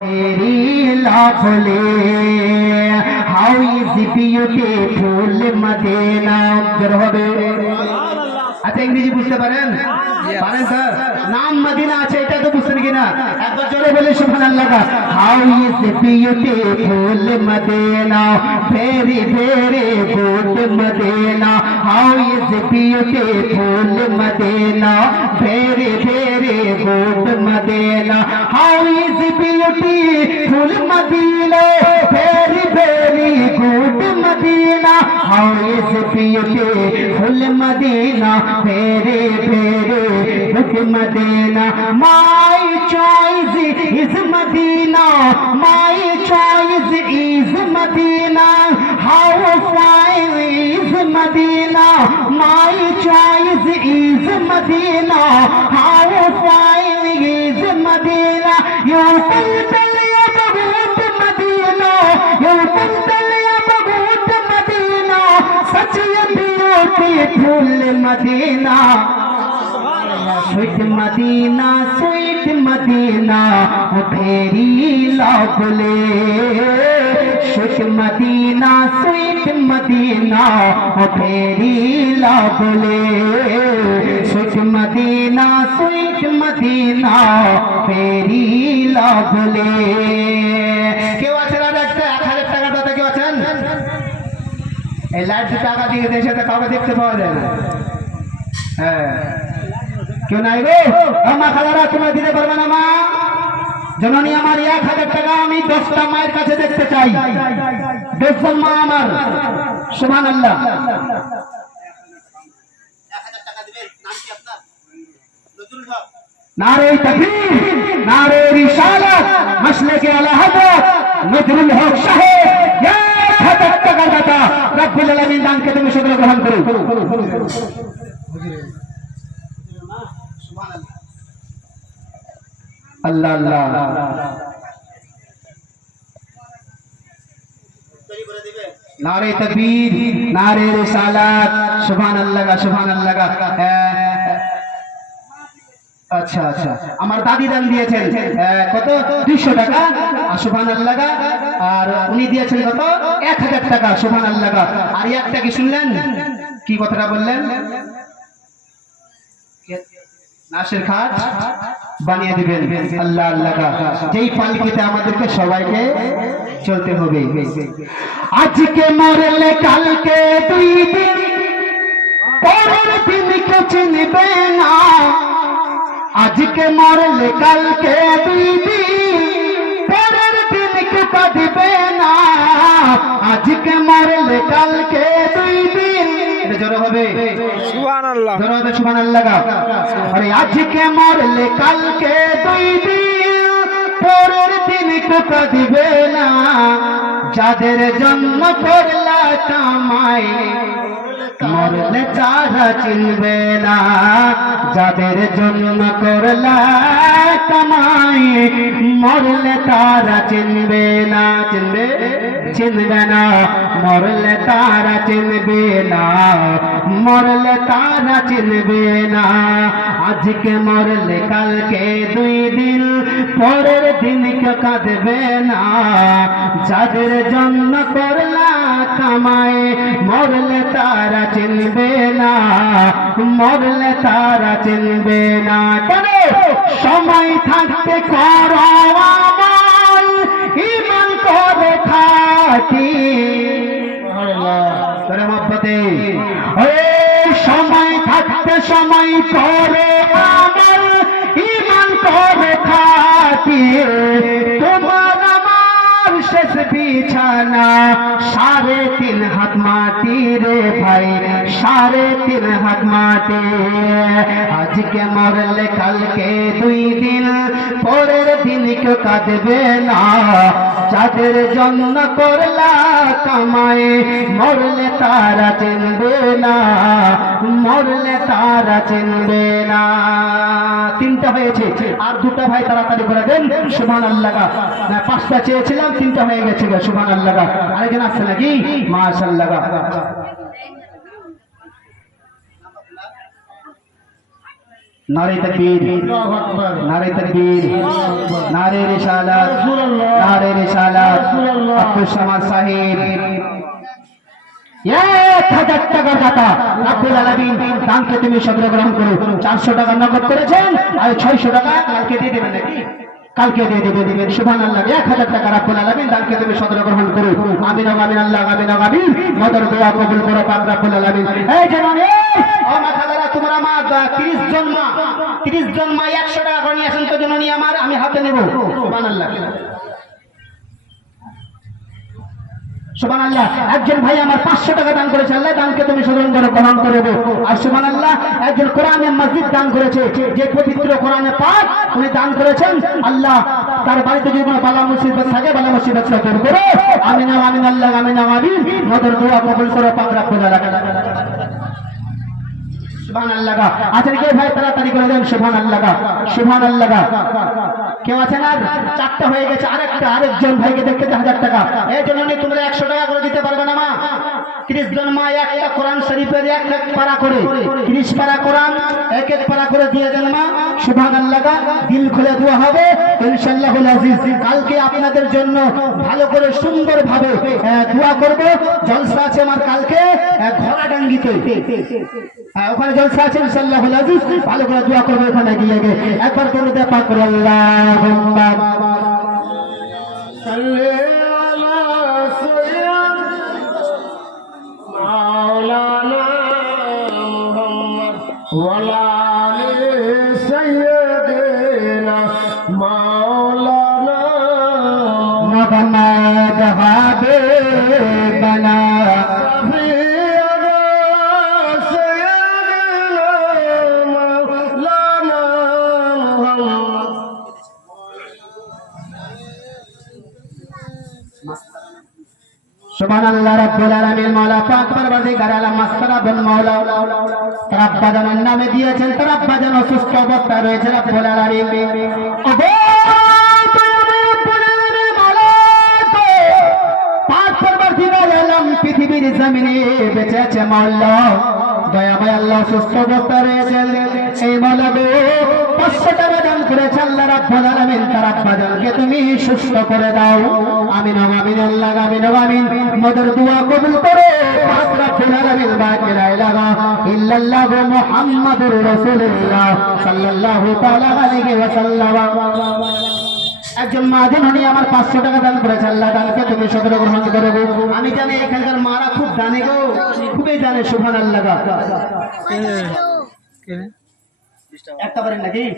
Very lovely, how is the beautiful Medina? আচ্ছা ইংরেজি বুঝতে পারেন? পারেন স্যার? নাম মদিনা আছে, এটা তো বুঝছেন কিনা? একবার জোরে বলে সুবহানাল্লাহ। How is the beautiful Medina? Very very good Medina. How is the beautiful Medina? Very very good Medina. How is the beautiful Medina? Very very good Medina. How is the beautiful Medina? Very very good Medina. My choice is Medina. My choice is Medina. How fine is Medina. My choice is Medina. How fine is Medina. You can tell me about Medina. You can tell me about Medina. Such a beautiful Medina. Sweet Medina, sweet Medina, very lovely. Sweet Medina, sweet Medina, very lovely. Sweet Medina, sweet Medina, very lovely. কেউ আছেন আর একটা 1000 টাকার দাতা কেউ আছেন? এই light টাকা দিয়ে দেশে তো কাউকে দেখতে পাওয়া যায় না। হ্যাঁ কেউ নাই গো? মা খালারা তোমরা দিতে পারবে না? মা জননী আমার 1000 টাকা আমি 10টা মায়ের কাছে দেখতে চাই। 10 জন মা আমার, সুবহানাল্লাহ। 1000 টাকা দিবেন। নাম কি আপনার? নজরুল হক। নারে তাকবীর, নারে রিসালাত, মাসলাকে আলা হযরত নজরুল হক সাহেব 1000 টাকা দাতা। রব্বুল আলামিন দানকে তুমি সকলে গ্রহণ করো। আল্লাহ আল্লাহ নারে তাকবীর, নারে রিসালাত, সুবহানাল্লাহ সুবহানাল্লাহ। আচ্ছা আচ্ছা আমার দাদি দান দিয়েছেন কত? 200 টাকা, সুবহানাল্লাহ। আর উনি দিয়েছেন কত? 1000 টাকা, সুবহানাল্লাহ। আর একটা কি শুনলেন? কি কথাটা বললেন? নাসের খাট বানিয়ে দিবেন। আল্লাহ আল্লাহ। যেই পালকিতে আমাদেরকে সবাইকে চলতে হবে। আজকে মরলে কালকে 2 দিন, পরের দিন কেউ চিনবে না। আজকে মরলে কালকে 2 দিন, পরের দিন কেউ কাঁদবে না। আজকে মরলে কালকে 2 দিন, জোরে হবে সুবহানাল্লাহ, জোরে হবে সুবহানাল্লাহ। আরে আজকে মরলে কালকে 2 দিন, পরের দিন কেউ কাঁদবে না। যাদের জন্য করলা কামাই, মরলে তারা চিনবে না। যাদের জন্য করলা কামাই, মরলে তারা চিনবে না। চিনবে না, মরলে তারা চিনবে না। মরলে তারা চিনবে না। আজকে মরলে কালকে 2 দিন, পরের দিন কেউ কাঁদবে না। যাদের জন্য করলা কামাই, মরলে তারা চিনবে না। মরলে তারা চিনবে না। কেন? সময় থাকতে করো আমল, ঈমান করে থাকি। তোরে মহব্বতে সময় থাকতে সময় করে আমল, ঈমান করে থাকি। তোমার আমার শেষ বিছানা 3.5 হাত মাটি রে ভাই, 3.5 হাত মাটি। আজকে মরলে কালকে 2 দিন, পরের দিন কেউ কাঁদবে না। যাদের জন্য করলা কামাই, মরলে তারা চিনবে না। মরলে তারা চিনবে না। 3টা হয়েছে, আর 2টা ভাই তাড়াতাড়ি করে দেন। সুবহানাল্লাহ। 5টা চেয়েছিলাম, 3টা হয়ে গেছে। সুবহানাল্লাহ। আরেকজন আসছে নাকি? মাশাআল্লাহ। नारे तकबीर, नारे तकबीर, नारे रिसालत, नारे रिसालत। अब्दुल समाद साहिब 1000 টাকার দাতা রব্বুল আলামিন দানকে তুমি সদর গ্রহণ করো। 400 টাকা নগদ করেছেন আর 600 টাকা কালকে দিয়ে দেবেন নাকি? কালকে দিয়ে দেবেন। সুবহানাল্লাহ। 1000 টাকা রব্বুল আলামিন দানকে তুমি সদর গ্রহণ করো। আমিন আমিন আল্লাহ আমিন আমিন। মদর দোয়া কবুল করো পাক রব্বুল আলামিন। এই জানেন ও মাথাদারা তোমরা মা 30 জন মা 100 টাকা করে নিয়েছেন তো জন্য নিয়ে আমার আমি হাতে নেব। সুবহানাল্লাহ সুবহানাল্লাহ। একজন ভাই আমার 500 টাকা দান করেছে, আল্লাহ দানকে তুমি গ্রহণ করে দেবে। আর সুবহানাল্লাহ একজন কোরআনে মাজিদ দান করেছে, যে পবিত্র কোরআনে পাক উনি দান করেছেন, আল্লাহ তার বাড়িতে যদি কোনো বালা মুসিবত থাকে বালা মুসিবত দূর করো। আমিন আমিন আল্লাহ আমিন আমিন। মদর দোয়া কবুল করো পাক রব্বুল আলামিন। সুবহানাল্লাহ। আচ্ছা কে ভাই তাড়াতাড়ি করে দেন। সুবহানাল্লাহ সুবহানাল্লাহ। কেউ আছেন আর? 4টা হয়ে গেছে। আরেকজন ভাইকে দেখতে 1000 টাকা। এই জন্য তোমরা 100 টাকা করে দিতে পারবে না মা? 30 জন মা একটা কোরআন শরীফের এক পারা করে 30 পারা কোরআন এক পারা করে দিয়ে দেন মা। সুবহানাল্লাহ। দিল খুলে দোয়া হবে ইনশাআল্লাহুল আজিজ। কালকে আপনাদের জন্য ভালো করে সুন্দর ভাবে দোয়া করব। জলসা আছে আমার কালকে ঘোড়াডাঙ্গিতে, ওখানে জলসা আছে ইনশাআল্লাহুল আজিজ। ভালো করে দোয়া করবে ওখানে গিয়ে একবার করে দে পাক করে আল্লাহুম্মা সাল্লি আলা সাইয়্যিদিনা মাওলানা মুহাম্মদ ওয়া আলা আলি সাইয়্যিদিনা মাওলানা মুহাম্মদ হাবিবানা সুবহানাল্লাহ। রব্বুল আলামিন মাওলা পাক পরওয়ারদিগার আলম মাসতারাবুল মাওলা তার আব্বা জানের নামে দিয়েছেন। তার আব্বা জান অসুস্থ অবস্থায় রয়েছে। রব্বুল আলামিন পাক পরওয়ারদিগার আলম পৃথিবীর জমিনে বেঁচে আছে মাওলা। দয়াময় আল্লাহ সুস্থ অবস্থায় রয়েছেন। এই মাওলা গো 500 টাকা দান করেছে আল্লাহ রাব্বুল আলামিন। তার আব্বা জানকে তুমি সুস্থ করে দাও। আমিন আমিন আল্লাহ আমিন আমিন। মদর দোয়া কবুল করো পাক রব্বুল আলামিন। লা ইলাহা ইল্লাল্লাহু মুহাম্মাদুর রাসূলুল্লাহ সাল্লাল্লাহু তাআলা আলাইহি ওয়াসাল্লাম। একজন মা যিনি আমার 500 টাকা দান করেছে, আল্লাহ দানকে তুমি সদর গ্রহণ করো। আমি জানি এখানকার মারা খুব জানে গো, খুবই জানে। সুবহানাল্লাহ। একটা পারেন নাকি?